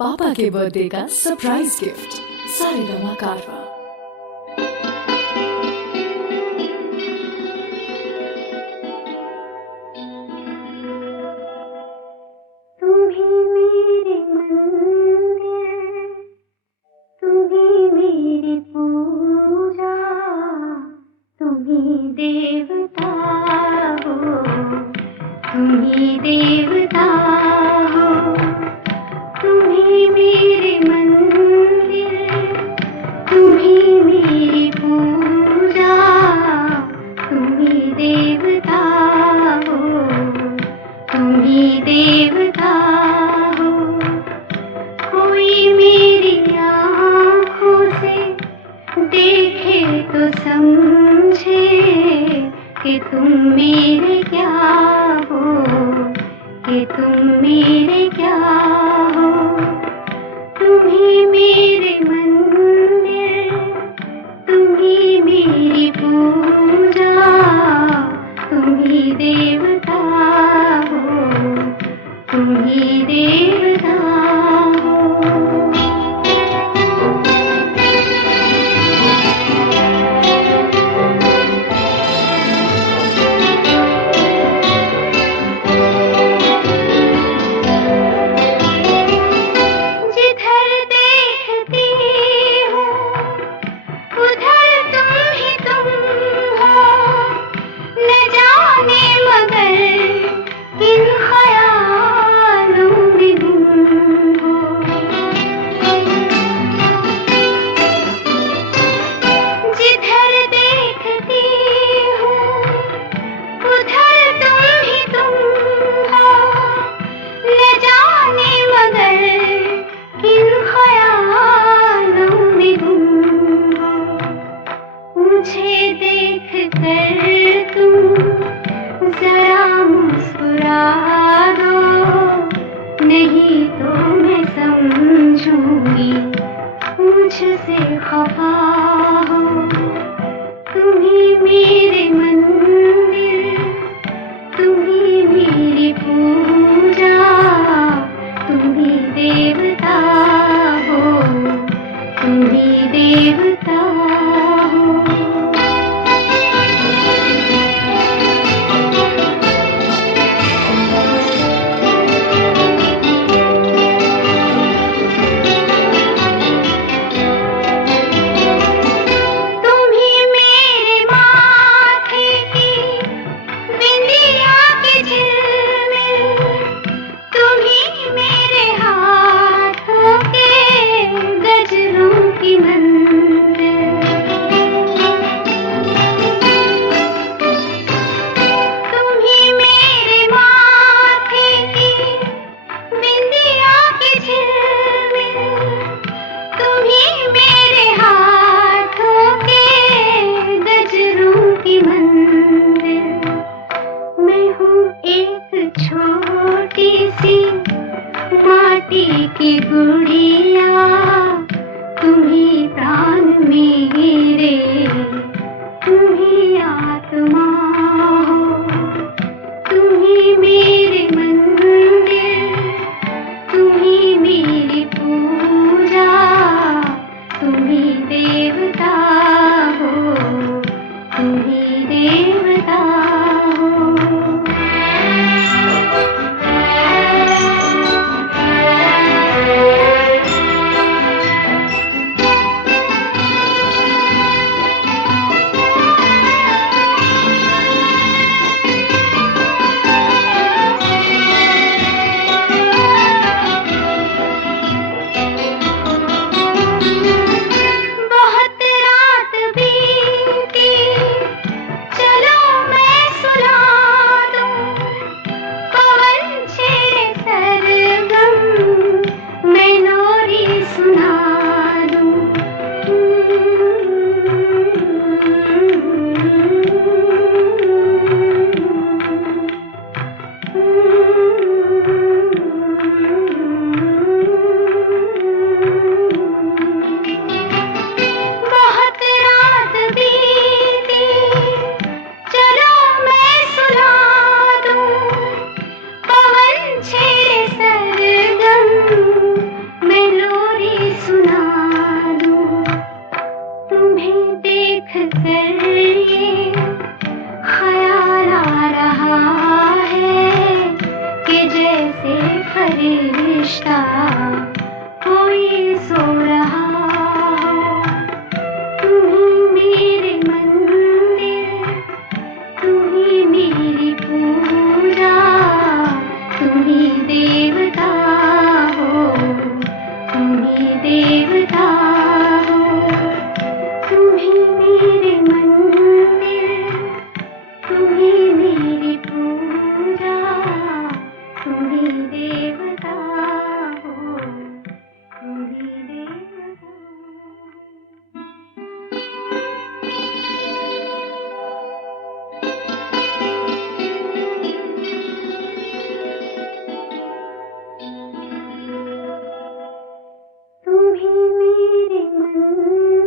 पापा के बर्थडे का सरप्राइज गिफ्ट सारेगामा कारवा। देवता हो, तुम्ही देवता हो, तुम्ही मेरे मंदिर, तुम्ही मेरी पूजा, तुम्ही देवता हो, तुम्ही देवता हो। कोई मेरी आँखों से देखे तो समझे कि तुम मेरे क्या हो, कि तुम मेरे क्या हो। तुम्ही मेरे मंदिर, तुम्ही मेरी पूजा, तुम्ही देवता हो, तुम्ही देवता हो। मुझे देख कर तुम जरा मुस्कुरा दो, नहीं तो मैं समझूंगी मुझसे खफा हो। तुम्ही मेरे मंदिर, तुम्ही मेरी पूजा, तुम्ही देवता हो, तुम्ही देवता हो। छोटी सी माटी की गुड़िया, तुम्ही प्राण मेरे, तुम्ही आत्मा हो, तुम्ही मेरे मंदिर, तुम्ही मेरी पूजा, तुम्ही देवता हो, तुम्ही देवता हो। मेरे मन